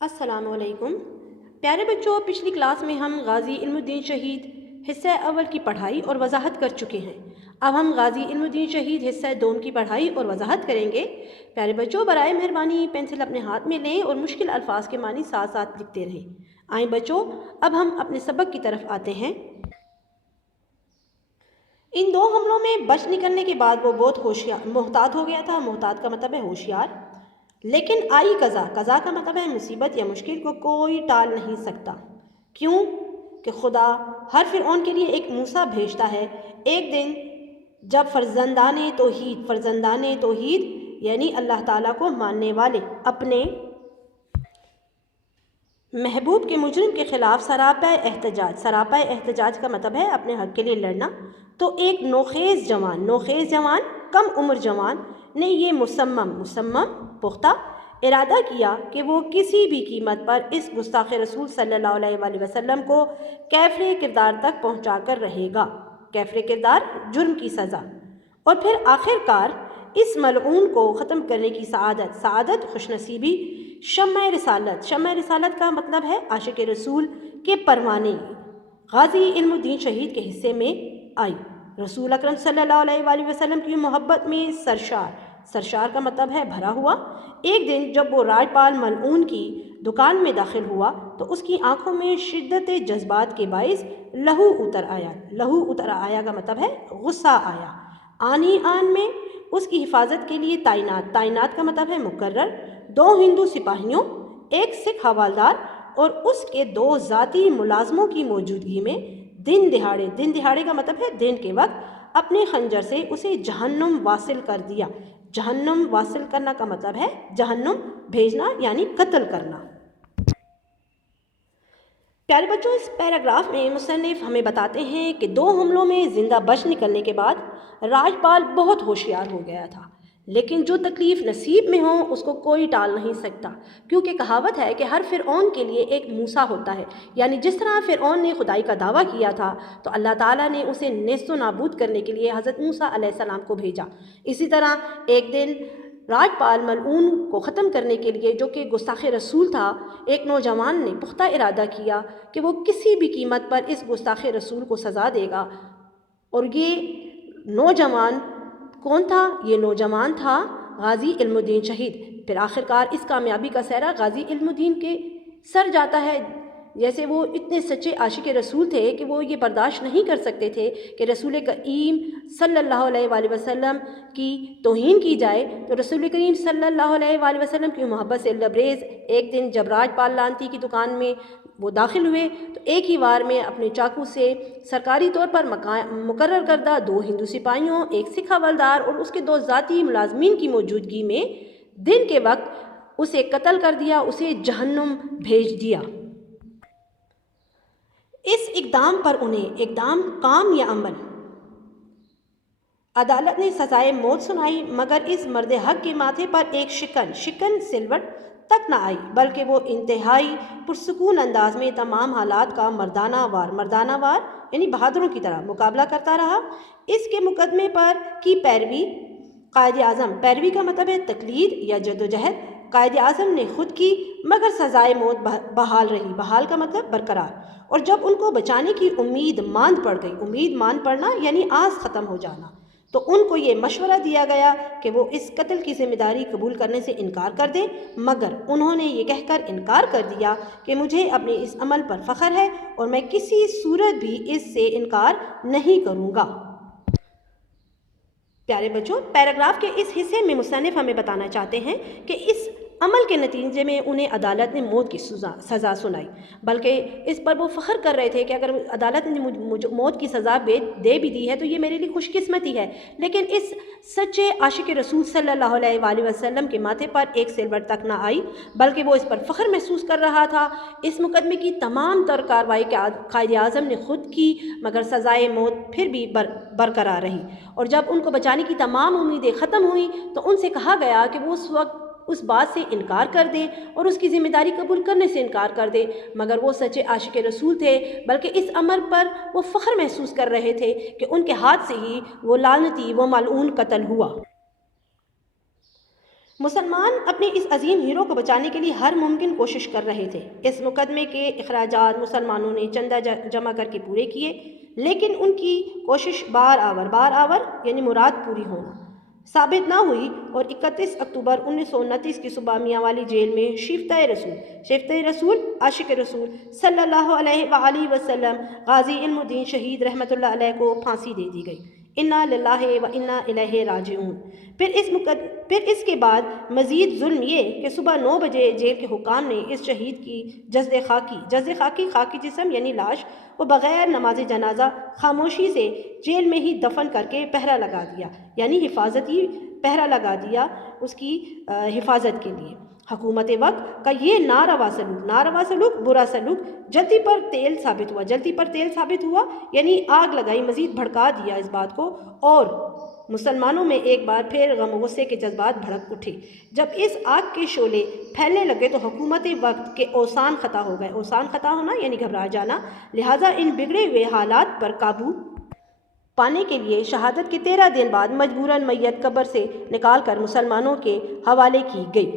السلام علیکم پیارے بچوں، پچھلی کلاس میں ہم غازی علم الدین شہید حصہ اول کی پڑھائی اور وضاحت کر چکے ہیں۔ اب ہم غازی علم الدین شہید حصہ دوم کی پڑھائی اور وضاحت کریں گے۔ پیارے بچوں، برائے مہربانی پینسل اپنے ہاتھ میں لیں اور مشکل الفاظ کے معنی ساتھ ساتھ لکھتے رہیں۔ آئیں بچوں، اب ہم اپنے سبق کی طرف آتے ہیں۔ ان دو حملوں میں بچ نکلنے کے بعد وہ بہت محتاط ہو گیا تھا۔ محتاط کا مطلب ہے ہوشیار۔ لیکن آئی قضا، قضا کا مطلب ہے مصیبت یا مشکل کو کوئی ٹال نہیں سکتا۔ کیوں؟ کہ خدا ہر فرعون کے لیے ایک موسیٰ بھیجتا ہے۔ ایک دن جب فرزندان توحید یعنی اللہ تعالیٰ کو ماننے والے اپنے محبوب کے مجرم کے خلاف سراپا احتجاج کا مطلب ہے اپنے حق کے لیے لڑنا، تو ایک نوخیز جوان کم عمر جوان نے یہ مصمم پختہ ارادہ کیا کہ وہ کسی بھی قیمت پر اس گستاخ رسول صلی اللہ علیہ وآلہ وسلم کو کیفر کردار تک پہنچا کر رہے گا۔ کیفر کردار، جرم کی سزا، اور پھر آخر کار اس ملعون کو ختم کرنے کی سعادت، خوش نصیبی، شمع رسالت کا مطلب ہے عاشق رسول کے پروانے، غازی علم الدین شہید کے حصے میں آئی۔ رسول اکرم صلی اللہ علیہ وآلہ وسلم کی محبت میں سرشار کا مطلب ہے بھرا ہوا۔ ایک دن جب وہ راجپال ملعون کی دکان میں داخل ہوا تو اس کی آنکھوں میں شدت جذبات کے باعث لہو اتر آیا کا مطلب ہے غصہ آیا۔ آنی آن میں اس کی حفاظت کے لیے تعینات کا مطلب ہے مقرر 2 ہندو سپاہیوں، ایک سکھ حوالدار اور اس کے 2 ذاتی ملازموں کی موجودگی میں دن دہاڑے کا مطلب ہے دن کے وقت اپنے خنجر سے اسے جہنم واصل کر دیا۔ جہنم واصل کرنا کا مطلب ہے جہنم بھیجنا یعنی قتل کرنا۔ پیارے بچوں، اس پیراگراف میں مصنف ہمیں بتاتے ہیں کہ 2 حملوں میں زندہ بچ نکلنے کے بعد راجپال بہت ہوشیار ہو گیا تھا، لیکن جو تکلیف نصیب میں ہو اس کو کوئی ٹال نہیں سکتا، کیونکہ کہاوت ہے کہ ہر فرعون کے لیے ایک موسیٰ ہوتا ہے۔ یعنی جس طرح فرعون نے خدائی کا دعویٰ کیا تھا تو اللہ تعالیٰ نے اسے نیست و نابود کرنے کے لیے حضرت موسیٰ علیہ السلام کو بھیجا۔ اسی طرح ایک دن راجپال ملعون کو ختم کرنے کے لیے، جو کہ گستاخ رسول تھا، ایک نوجوان نے پختہ ارادہ کیا کہ وہ کسی بھی قیمت پر اس گستاخ رسول کو سزا دے گا۔ اور یہ نوجوان کون تھا؟ یہ نوجوان تھا غازی علم الدین شہید۔ پھر آخرکار اس کامیابی کا سہرا غازی علم الدین کے سر جاتا ہے۔ جیسے وہ اتنے سچے عاشق رسول تھے کہ وہ یہ برداشت نہیں کر سکتے تھے کہ رسول کریم صلی اللہ علیہ وآلہ وسلم کی توہین کی جائے، تو رسول کریم صلی اللہ علیہ وآلہ وسلم کی محبت سے لبریز ایک دن جب راجپال لانتی کی دکان میں وہ داخل ہوئے تو ایک ہی وار میں اپنے چاقو سے سرکاری طور پر مقرر کردہ 2 ہندو سپاہیوں، ایک سکھ حوالدار اور اس کے 2 ذاتی ملازمین کی موجودگی میں دن کے وقت اسے قتل کر دیا، اسے جہنم بھیج دیا۔ اس اقدام پر انہیں کام یا عمل عدالت نے سزائے موت سنائی، مگر اس مرد حق کے ماتھے پر ایک شکن سلوٹ تک نہ آئی، بلکہ وہ انتہائی پرسکون انداز میں تمام حالات کا مردانہ وار یعنی بہادروں کی طرح مقابلہ کرتا رہا۔ اس کے مقدمے پر کی قائد اعظم، پیروی کا مطلب ہے تقلید یا جدوجہد، قائد اعظم نے خود کی، مگر سزائے موت بحال رہی۔ بحال کا مطلب برقرار۔ اور جب ان کو بچانے کی امید ماند پڑ گئی، امید ماند پڑنا یعنی آس ختم ہو جانا، تو ان کو یہ مشورہ دیا گیا کہ وہ اس قتل کی ذمہ داری قبول کرنے سے انکار کر دیں، مگر انہوں نے یہ کہہ کر انکار کر دیا کہ مجھے اپنے اس عمل پر فخر ہے اور میں کسی صورت بھی اس سے انکار نہیں کروں گا۔ پیارے بچوں، پیراگراف کے اس حصے میں مصنف ہمیں بتانا چاہتے ہیں کہ اس عمل کے نتیجے میں انہیں عدالت نے موت کی سزا سنائی، بلکہ اس پر وہ فخر کر رہے تھے کہ اگر عدالت نے مجھے موت کی سزا دے بھی دی ہے تو یہ میرے لیے خوش قسمتی ہے۔ لیکن اس سچے عاشق رسول صلی اللہ علیہ وآلہ وسلم کے ماتھے پر ایک سلوٹ تک نہ آئی، بلکہ وہ اس پر فخر محسوس کر رہا تھا۔ اس مقدمے کی تمام تر کارروائی قائد اعظم نے خود کی، مگر سزائے موت پھر بھی برقرار رہی۔ اور جب ان کو بچانے کی تمام امیدیں ختم ہوئیں تو ان سے کہا گیا کہ وہ اس وقت اس بات سے انکار کر دیں اور اس کی ذمہ داری قبول کرنے سے انکار کر دیں، مگر وہ سچے عاشق رسول تھے، بلکہ اس امر پر وہ فخر محسوس کر رہے تھے کہ ان کے ہاتھ سے ہی وہ لعنتی، وہ ملعون قتل ہوا۔ مسلمان اپنے اس عظیم ہیرو کو بچانے کے لیے ہر ممکن کوشش کر رہے تھے۔ اس مقدمے کے اخراجات مسلمانوں نے چندہ جمع کر کے پورے کیے، لیکن ان کی کوشش بار آور یعنی مراد پوری ہونا ثابت نہ ہوئی، اور 31 اکتوبر 1929 کی صبح میاں والی جیل میں شیفتہ رسول عاشق رسول صلی اللہ علیہ وآلہ وسلم غازی علم الدین شہید رحمۃ اللہ علیہ کو پھانسی دے دی گئی۔ انا للہ و انا الیہ راجعون۔ پھر اس کے بعد مزید ظلم یہ کہ صبح 9 بجے جیل کے حکام نے اس شہید کی جزد خاکی جسم یعنی لاش کو بغیر نماز جنازہ خاموشی سے جیل میں ہی دفن کر کے پہرا لگا دیا، یعنی حفاظتی پہرا لگا دیا اس کی حفاظت کے لیے۔ حکومت وقت کا یہ ناروا سلوک برا سلوک جلدی پر تیل ثابت ہوا، یعنی آگ لگائی، مزید بھڑکا دیا اس بات کو، اور مسلمانوں میں ایک بار پھر غم و غصے کے جذبات بھڑک اٹھے۔ جب اس آگ کے شعلے پھیلنے لگے تو حکومت وقت کے اوسان خطا ہو گئے۔ اوسان خطا ہونا یعنی گھبرا جانا، لہٰذا ان بگڑے ہوئے حالات پر قابو پانے کے لیے شہادت کے 13 دن بعد مجبوراً میت قبر سے نکال کر مسلمانوں کے حوالے کی گئی۔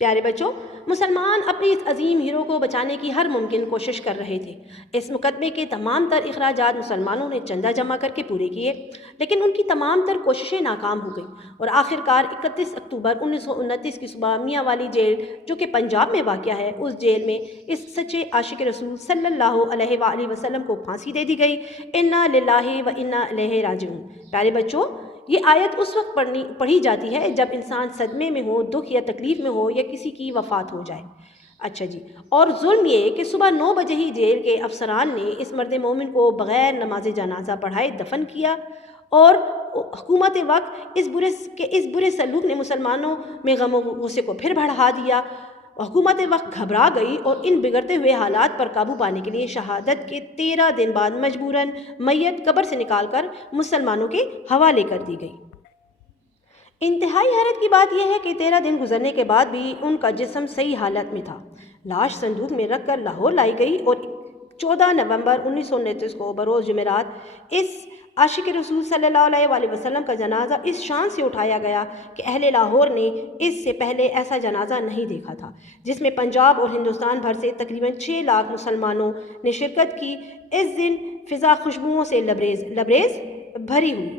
پیارے بچوں، مسلمان اپنی اس عظیم ہیرو کو بچانے کی ہر ممکن کوشش کر رہے تھے۔ اس مقدمے کے تمام تر اخراجات مسلمانوں نے چندہ جمع کر کے پورے کیے، لیکن ان کی تمام تر کوششیں ناکام ہو گئیں، اور آخرکار 31 اکتوبر 1929 کی صبح میاں والی جیل جو کہ پنجاب میں واقع ہے، اس جیل میں اس سچے عاشق رسول صلی اللہ علیہ وآلہ وسلم کو پھانسی دے دی گئی۔ انا للہ و انا الیہ راجعون۔ پیارے بچوں، یہ آیت اس وقت پڑھی جاتی ہے جب انسان صدمے میں ہو، دکھ یا تکلیف میں ہو، یا کسی کی وفات ہو جائے۔ اچھا جی، اور ظلم یہ کہ صبح 9 بجے ہی جیل کے افسران نے اس مرد مومن کو بغیر نماز جنازہ پڑھائے دفن کیا، اور حکومت وقت اس برے سلوک نے مسلمانوں میں غم و غصے کو پھر بڑھا دیا۔ حکومت وقت گھبرا گئی اور ان بگڑتے ہوئے حالات پر قابو پانے کے لیے شہادت کے 13 دن بعد مجبوراً میت قبر سے نکال کر مسلمانوں کے حوالے کر دی گئی۔ انتہائی حیرت کی بات یہ ہے کہ 13 دن گزرنے کے بعد بھی ان کا جسم صحیح حالت میں تھا۔ لاش صندوق میں رکھ کر لاہور لائی گئی، اور 14 نومبر 1929 کو بروز جمعرات اس عاشق رسول صلی اللہ علیہ وآلہ وسلم کا جنازہ اس شان سے اٹھایا گیا کہ اہل لاہور نے اس سے پہلے ایسا جنازہ نہیں دیکھا تھا، جس میں پنجاب اور ہندوستان بھر سے تقریباً 6 لاکھ مسلمانوں نے شرکت کی۔ اس دن فضا خوشبوؤں سے لبریز بھری ہوئی،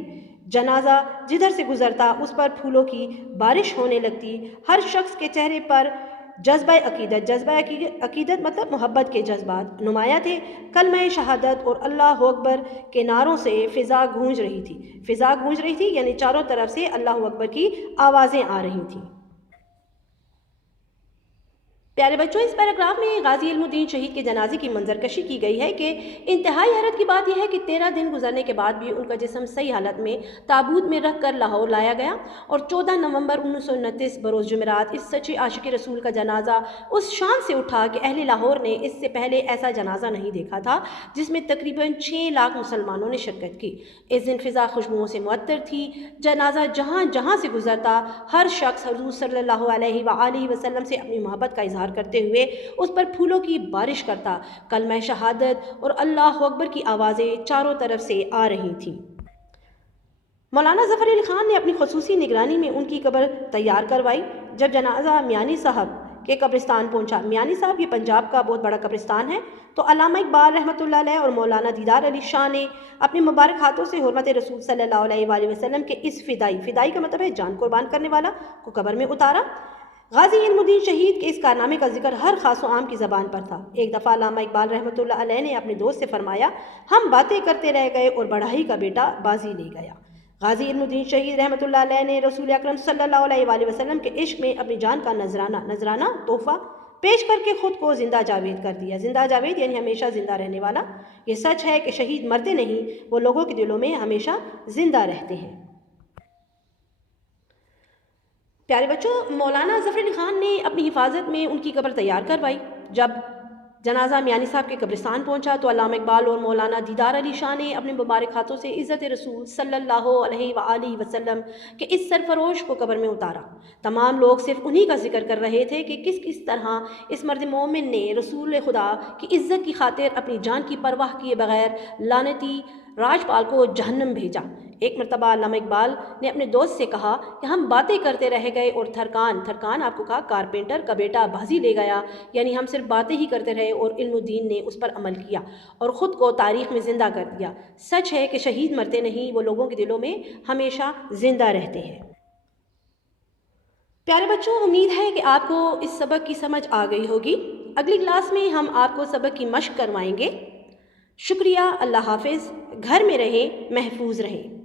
جنازہ جدھر سے گزرتا اس پر پھولوں کی بارش ہونے لگتی۔ ہر شخص کے چہرے پر جذبہ عقیدت مطلب محبت کے جذبات نمایاں تھے۔ کلمہ شہادت اور اللہ اکبر کے نعروں سے فضا گونج رہی تھی، یعنی چاروں طرف سے اللہ اکبر کی آوازیں آ رہی تھیں۔ پیارے بچوں، اس پیراگراف میں غازی علم الدین شہید کے جنازے کی منظر کشی کی گئی ہے کہ انتہائی حیرت کی بات یہ ہے کہ 13 دن گزرنے کے بعد بھی ان کا جسم صحیح حالت میں تابوت میں رکھ کر لاہور لایا گیا، اور 14 نومبر 1929 بروز جمعرات اس سچے عاشق رسول کا جنازہ اس شان سے اٹھا کہ اہل لاہور نے اس سے پہلے ایسا جنازہ نہیں دیکھا تھا، جس میں تقریباً 6 لاکھ مسلمانوں نے شرکت کی۔ اس دن فضا خوشبوؤں سے معطر تھی، جنازہ جہاں سے گزرتا ہر شخص حضور صلی اللہ علیہ وآلہ وسلم سے اپنی محبت کا اظہار کرتے ہوئے اس پر پھولوں کی بارش کرتا۔ کلمہ شہادت اور اللہ اکبر کی آوازیں چاروں طرف سے آ رہی تھیں۔ مولانا ظفر علی خان نے اپنی خصوصی نگرانی میں ان کی قبر تیار کروائی۔ جب جنازہ میانی صاحب کے قبرستان پہنچا، میانی صاحب یہ پنجاب کا بہت بڑا قبرستان ہے، تو علامہ اقبال رحمۃ اللہ علیہ اور مولانا دیدار علی شاہ نے اپنے مبارک ہاتھوں سے حرمت رسول صلی اللہ علیہ وآلہ وسلم کے اس فدائی کا مطلب ہے جان قربان کرنے والا کو قبر میں اتارا۔ غازی علم الدین شہید کے اس کارنامے کا ذکر ہر خاص و عام کی زبان پر تھا۔ ایک دفعہ علامہ اقبال رحمۃ اللہ علیہ نے اپنے دوست سے فرمایا، ہم باتیں کرتے رہ گئے اور بڑھائی کا بیٹا بازی لے گیا۔ غازی علم الدین شہید رحمۃ اللہ علیہ نے رسول اکرم صلی اللہ علیہ وآلہ وسلم کے عشق میں اپنی جان کا نذرانہ تحفہ پیش کر کے خود کو زندہ جاوید کر دیا۔ زندہ جاوید یعنی ہمیشہ زندہ رہنے والا۔ یہ سچ ہے کہ شہید مرتے نہیں، وہ لوگوں کے دلوں میں ہمیشہ زندہ رہتے ہیں۔ پیارے بچوں، مولانا ظفر علی خان نے اپنی حفاظت میں ان کی قبر تیار کروائی۔ جب جنازہ میانی صاحب کے قبرستان پہنچا تو علامہ اقبال اور مولانا دیدار علی شاہ نے اپنے مبارک ہاتھوں سے عزت رسول صلی اللہ علیہ وآلہ وسلم کے اس سرفروش کو قبر میں اتارا۔ تمام لوگ صرف انہی کا ذکر کر رہے تھے کہ کس طرح اس مرد مومن نے رسول خدا کی عزت کی خاطر اپنی جان کی پرواہ کیے بغیر لعنتی راجپال کو جہنم بھیجا۔ ایک مرتبہ علامہ اقبال نے اپنے دوست سے کہا کہ ہم باتیں کرتے رہ گئے اور تھرکان آپ کو کہا کارپینٹر کا بیٹا بازی لے گیا، یعنی ہم صرف باتیں ہی کرتے رہے اور علم و دین نے اس پر عمل کیا اور خود کو تاریخ میں زندہ کر دیا۔ سچ ہے کہ شہید مرتے نہیں، وہ لوگوں کے دلوں میں ہمیشہ زندہ رہتے ہیں۔ پیارے بچوں، امید ہے کہ آپ کو اس سبق کی سمجھ آ گئی ہوگی۔ اگلی کلاس میں ہم آپ کو سبق کی مشق کروائیں گے۔ شکریہ، اللہ حافظ، گھر میں رہیں، محفوظ رہیں۔